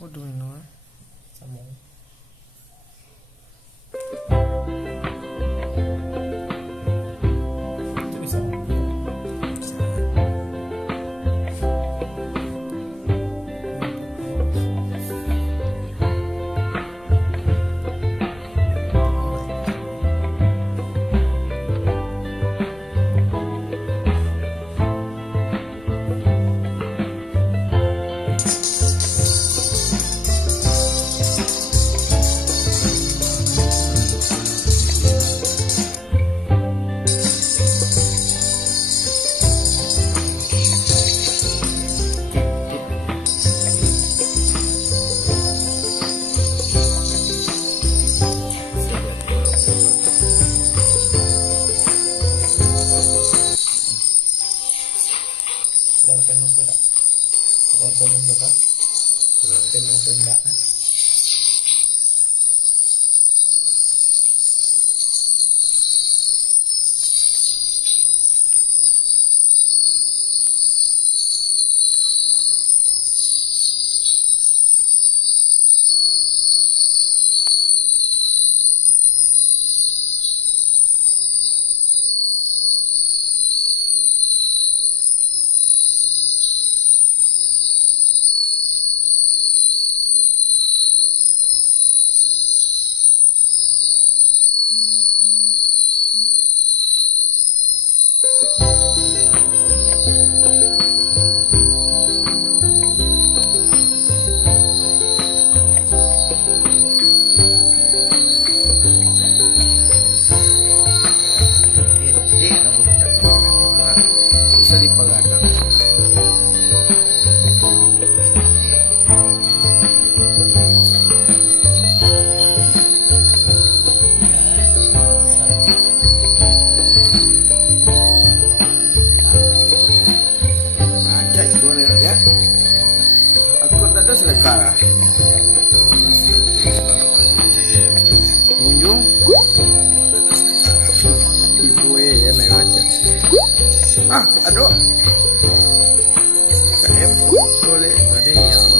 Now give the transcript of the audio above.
Waduh ini Sambung. Itu bisa. Keluar penung pula. Keluar penung juga. Penung tenda. bisa dipagadang. Aja itu ya. Aku tak ada selekara. Kunjung. Ibu lewat aja. Aduh. KM boleh ada yang